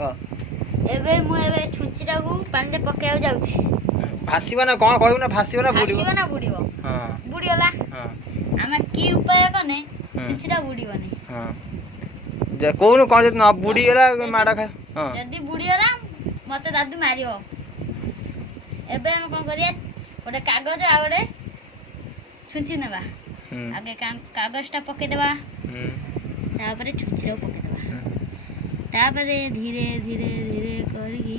एबे मु एबे छुंचिरा को पानी पकाउ जाउछि भासीबो ना कोन कहू ना भासीबो ना बुड़ीबो भासीबो ना बुड़ीबो हां बुड़ीला हां आमे की उपाय कने छुंचिरा बुड़ीबो नै हां जे कोन कोन जे न बुड़ी गेला माडा खा हां जदी बुड़ीरा मते दादू मारियो एबे हम कोन करिया गोटे कागज आ गोटे छुंची नेबा आगे कागज टा पके देबा तापरे छुंचिरा पके देबा तापरे धीरे धीरे धीरे करगी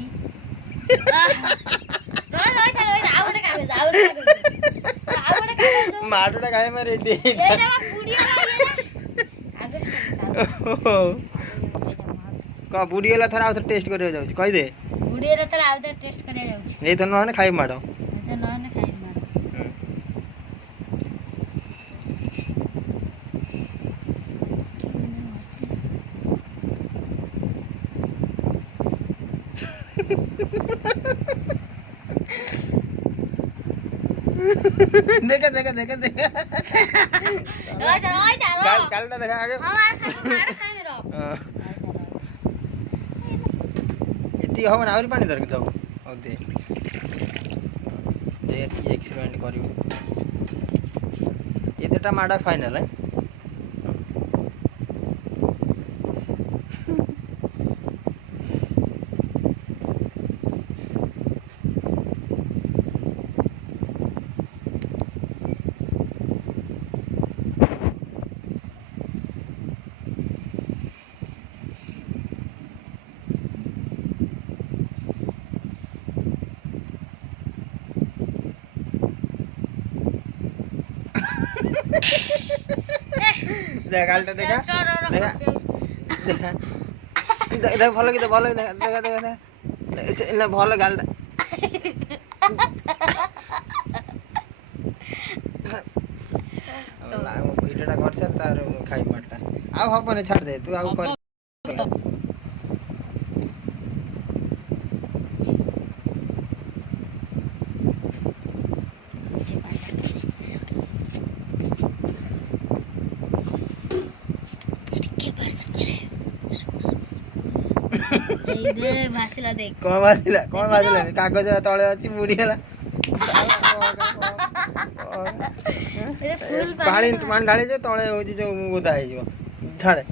रोय रोय रोय आ गोटे कागज आ गोटे कागज माडुडा खाए में रेडी एटा बुड़ीरा आगे का बुड़ी गेला थरा आउ टेस्ट करे जाउ कहि दे बुड़ीरा थरा आउ टेस्ट करे जाउ ए त नहने खाइ माडो ए त नहने खाइ देखा देखा देखा देखा रोय काल ना देखा आगे हमार खाइ में रो इति हो ना और पानी दर के दो ओ दे देख की एक्सपेरिमेंट करियो एतेटा माडा फाइनल है देख गालटा देखा देखा देखा देख भलो कि भलो देखा देखा देखा इला भलो गालटा ला भिडियोटा कर सर तार खाइ माटा आ हबने छाड़ दे तू आ कर दे भासिला देख कोन भासिला कागज तळे अछि बुडी गेला पानी ढाली जे तळे होजी जो गोदा हे जो छाड़े